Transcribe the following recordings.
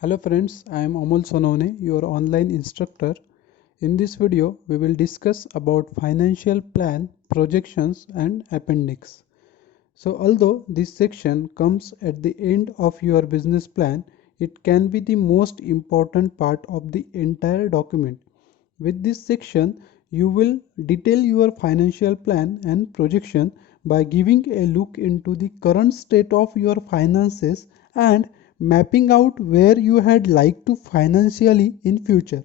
Hello friends, I am Amol Sonone, your online instructor. In this video, we will discuss about financial plan, projections and appendix. So although this section comes at the end of your business plan, it can be the most important part of the entire document. With this section, you will detail your financial plan and projection by giving a look into the current state of your finances and mapping out where you had like to financially in future.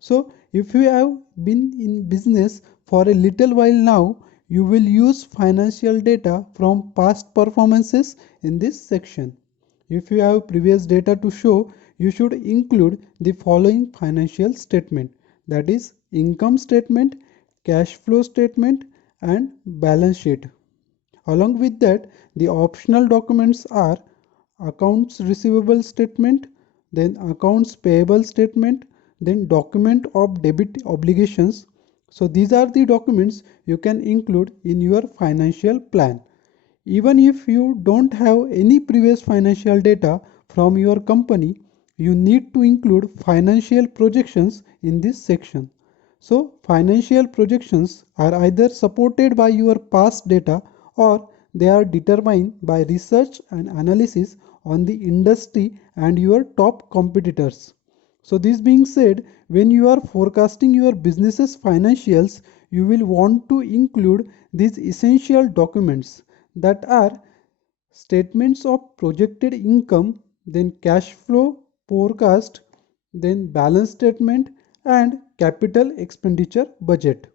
So if you have been in business for a little while now, you will use financial data from past performances in this section. If you have previous data to show, you should include the following financial statement, that is income statement, cash flow statement and balance sheet. Along with that, the optional documents are accounts receivable statement, then accounts payable statement, then document of debit obligations. So these are the documents you can include in your financial plan. Even if you don't have any previous financial data from your company, you need to include financial projections in this section. So financial projections are either supported by your past data or they are determined by research and analysis on the industry and your top competitors. So this being said, when you are forecasting your business's financials, you will want to include these essential documents that are statements of projected income, then cash flow forecast, then balance statement and capital expenditure budget.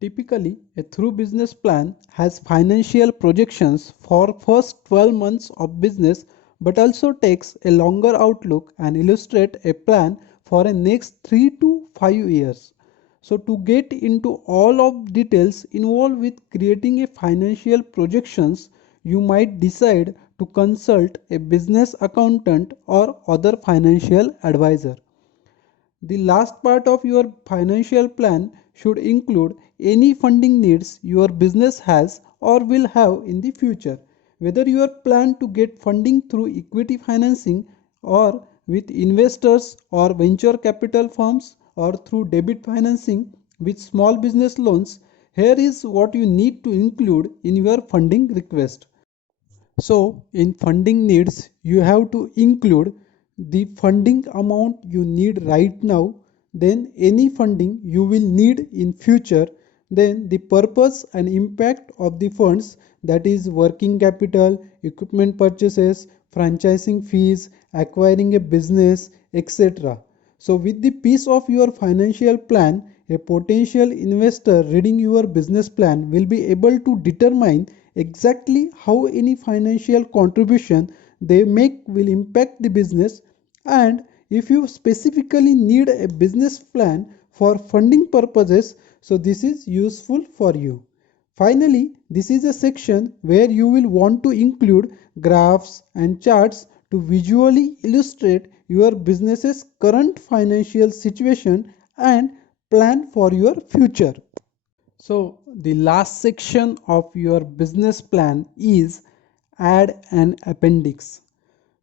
Typically, a through business plan has financial projections for first 12 months of business but also takes a longer outlook and illustrate a plan for a next 3 to 5 years. So to get into all of details involved with creating a financial projections, you might decide to consult a business accountant or other financial advisor. The last part of your financial plan should include any funding needs your business has or will have in the future. Whether you plan to get funding through equity financing or with investors or venture capital firms or through debit financing with small business loans, here is what you need to include in your funding request. So in funding needs, you have to include the funding amount you need right now, then any funding you will need in future, then the purpose and impact of the funds, that is working capital, equipment purchases, franchising fees, acquiring a business, etc. So with the piece of your financial plan, a potential investor reading your business plan will be able to determine exactly how any financial contribution they make will impact the business, and if you specifically need a business plan for funding purposes, so this is useful for you. Finally, this is a section where you will want to include graphs and charts to visually illustrate your business's current financial situation and plan for your future. So the last section of your business plan is add an appendix.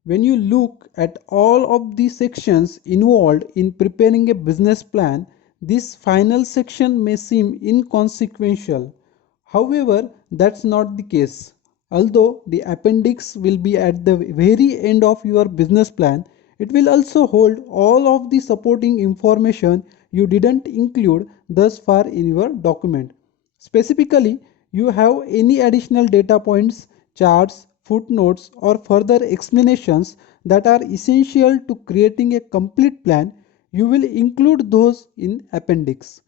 When you look at all of the sections involved in preparing a business plan, this final section may seem inconsequential. However, that's not the case. Although the appendix will be at the very end of your business plan, it will also hold all of the supporting information you didn't include thus far in your document. Specifically, you have any additional data points, charts, footnotes, or further explanations that are essential to creating a complete plan, you will include those in appendix.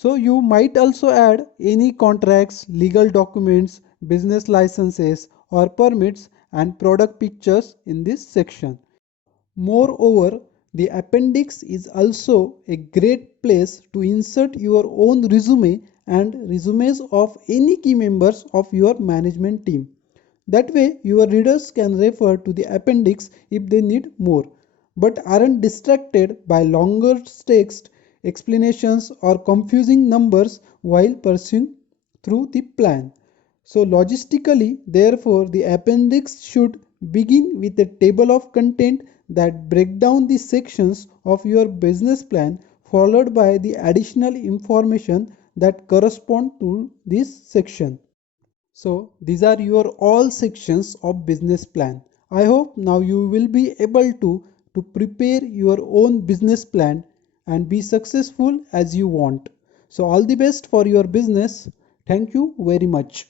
So you might also add any contracts, legal documents, business licenses or permits and product pictures in this section. Moreover, the appendix is also a great place to insert your own resume and resumes of any key members of your management team. That way, your readers can refer to the appendix if they need more, but aren't distracted by longer text explanations or confusing numbers while pursuing through the plan. So logistically, therefore, the appendix should begin with a table of content, that break down the sections of your business plan followed by the additional information that correspond to this section. So these are your all sections of business plan. I hope now you will be able to prepare your own business plan and be successful as you want. So all the best for your business. Thank you very much.